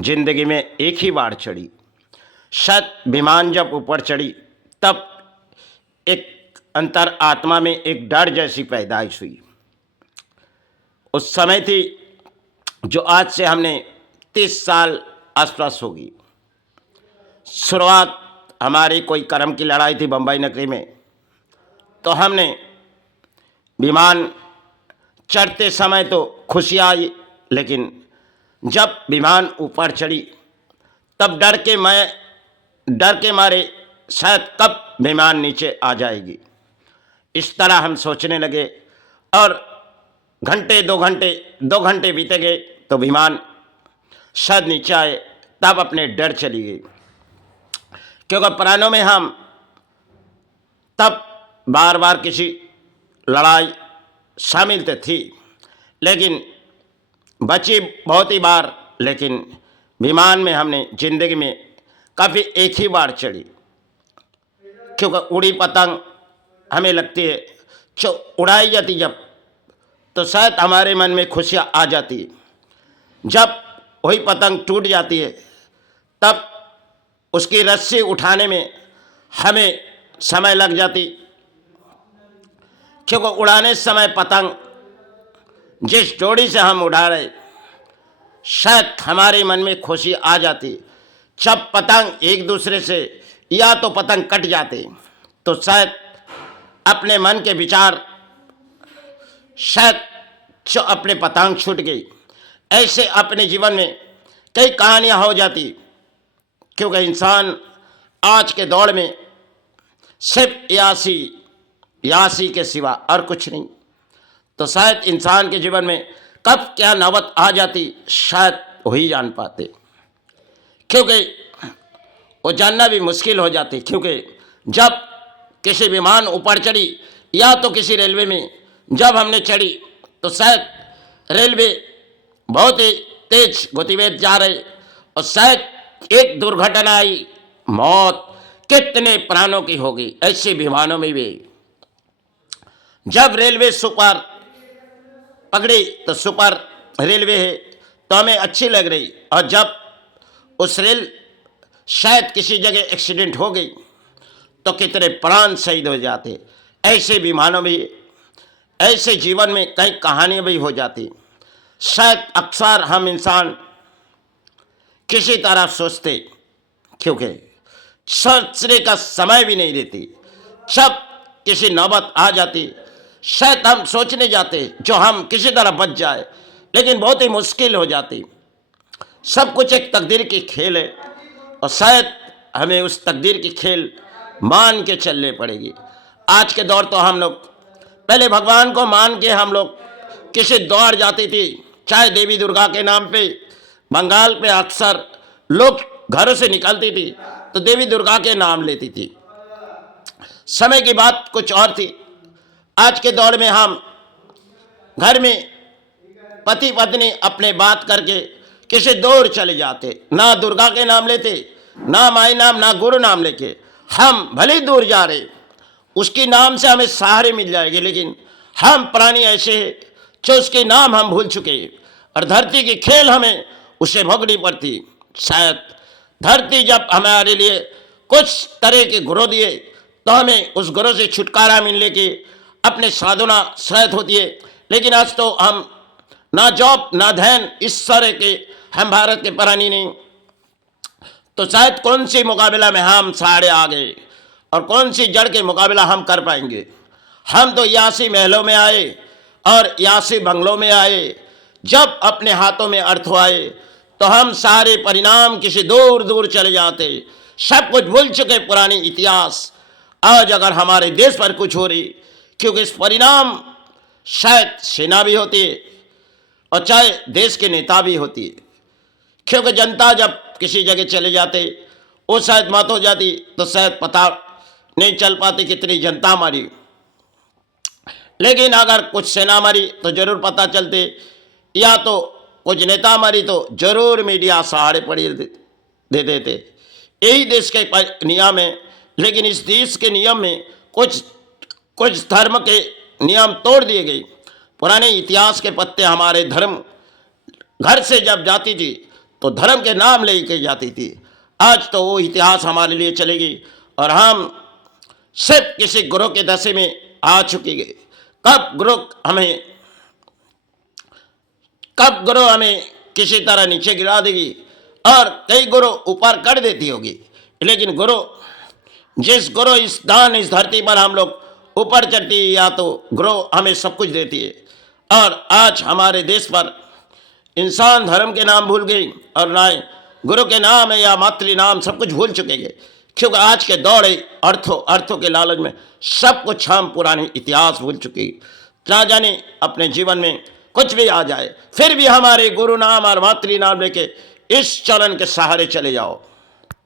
जिंदगी में एक ही बार चढ़ी। शायद विमान जब ऊपर चढ़ी तब एक अंतर आत्मा में एक डर जैसी पैदाइश हुई। उस समय थी जो आज से हमने 30 साल आसपास होगी। शुरुआत हमारी कोई कर्म की लड़ाई थी बम्बई नगरी में, तो हमने विमान चढ़ते समय तो खुशी आई, लेकिन जब विमान ऊपर चढ़ी तब डर के मारे शायद कब विमान नीचे आ जाएगी। इस तरह हम सोचने लगे और दो घंटे बीते गए तो विमान शायद नीचे आए, तब अपने डर चली गई। क्योंकि प्राणों में हम तब बार बार किसी लड़ाई शामिल तो थी, लेकिन बची बहुत ही बार, लेकिन विमान में हमने जिंदगी में काफ़ी एक ही बार चढ़ी। क्योंकि उड़ी पतंग हमें लगती है जो उड़ाई जाती जब, तो शायद हमारे मन में खुशियाँ आ जाती। जब वही पतंग टूट जाती है तब उसकी रस्सी उठाने में हमें समय लग जाती। क्योंकि उड़ाने समय पतंग जिस जोड़ी से हम उड़ा रहे, शायद हमारे मन में खुशी आ जाती। जब पतंग एक दूसरे से या तो पतंग कट जाते तो शायद अपने मन के विचार शायद जो अपने पतंग छूट गई। ऐसे अपने जीवन में कई कहानियाँ हो जाती। क्योंकि इंसान आज के दौर में सिर्फ यासी के सिवा और कुछ नहीं, तो शायद इंसान के जीवन में कब क्या नौबत आ जाती शायद वही जान पाते। क्योंकि वो जानना भी मुश्किल हो जाती। क्योंकि जब किसी विमान ऊपर चढ़ी या तो किसी रेलवे में जब हमने चढ़ी तो शायद रेलवे बहुत ही तेज गतिवेग जा रहे और शायद एक दुर्घटना आई, मौत कितने प्राणों की होगी। ऐसे विमानों में भी जब रेलवे सुपर पकड़ी तो सुपर रेलवे है तो हमें अच्छी लग रही, और जब उस रेल शायद किसी जगह एक्सीडेंट हो गई तो कितने प्राण शहीद हो जाते। ऐसे विमानों में, ऐसे जीवन में कई कहानियाँ भी हो जाती। शायद अक्सर हम इंसान किसी तरह सोचते, क्योंकि सोचने का समय भी नहीं देती। जब किसी नौबत आ जाती शायद हम सोचने जाते जो हम किसी तरह बच जाए, लेकिन बहुत ही मुश्किल हो जाती। सब कुछ एक तकदीर की खेल है और शायद हमें उस तकदीर की खेल मान के चलने पड़ेगी। आज के दौर तो हम लोग पहले भगवान को मान के हम लोग किसी दौड़ जाती थी, चाहे देवी दुर्गा के नाम पे। बंगाल पे अक्सर लोग घरों से निकलती थी तो देवी दुर्गा के नाम लेती थी। समय की बात कुछ और थी। आज के दौर में हम घर में पति पत्नी अपने बात करके किसी दूर चले जाते, ना दुर्गा के नाम लेते, ना माई नाम, ना गुरु नाम लेके। हम भले ही दूर जा रहे, उसके नाम से हमें सहारे मिल जाएंगे, लेकिन हम प्राणी ऐसे हैं जो उसके नाम हम भूल चुके हैं और धरती की खेल हमें उसे भोगनी पड़ती। शायद धरती जब हमारे लिए कुछ तरह के गुरु दिए तो हमें उस गुरु से छुटकारा मिलने की अपने साधना शायद होती है, लेकिन आज तो हम ना जॉब ना ध्यान, इस तरह के हम भारत के प्राणी नहीं। तो शायद कौन सी मुकाबला में हम सारे आ गए और कौन सी जड़ के मुकाबला हम कर पाएंगे। हम तो यासी महलों में आए और यासी बंगलों में आए। जब अपने हाथों में अर्थ आए तो हम सारे परिणाम किसी दूर दूर चले जाते, सब कुछ भूल चुके पुरानी इतिहास। आज अगर हमारे देश पर कुछ हो रही, क्योंकि इस परिणाम शायद सेना भी होती है और चाहे देश के नेता भी होती है। क्योंकि जनता जब किसी जगह चले जाते, वो शायद मौत हो जाती तो शायद पता नहीं चल पाती कितनी जनता मरी, लेकिन अगर कुछ सेना मरी तो जरूर पता चलते, या तो कुछ नेता मरी तो जरूर मीडिया सहारे पड़ी दे देते। यही देश के नियम है, लेकिन इस देश के नियम में कुछ धर्म के नियम तोड़ दिए गए। पुराने इतिहास के पत्ते हमारे धर्म घर से जब जाती थी तो धर्म के नाम लेके जाती थी। आज तो वो इतिहास हमारे लिए चलेगी और हम सिर्फ किसी गुरु के दशे में आ चुके हैं। कब गुरु हमें किसी तरह नीचे गिरा देगी और कई गुरु ऊपर कर देती होगी, लेकिन जिस गुरु इस धरती पर हम लोग ऊपर चढ़ती है, या तो गुरु हमें सब कुछ देती है। और आज हमारे देश पर इंसान धर्म के नाम भूल गई और ना गुरु के नाम है या मातृ नाम, सब कुछ भूल चुके हैं। क्योंकि आज के दौड़ अर्थों के लालच में सब कुछ हम पुराने इतिहास भूल चुके हैं। ना जाने अपने जीवन में कुछ भी आ जाए, फिर भी हमारे गुरु नाम और मातृ नाम लेके इस चलन के सहारे चले जाओ।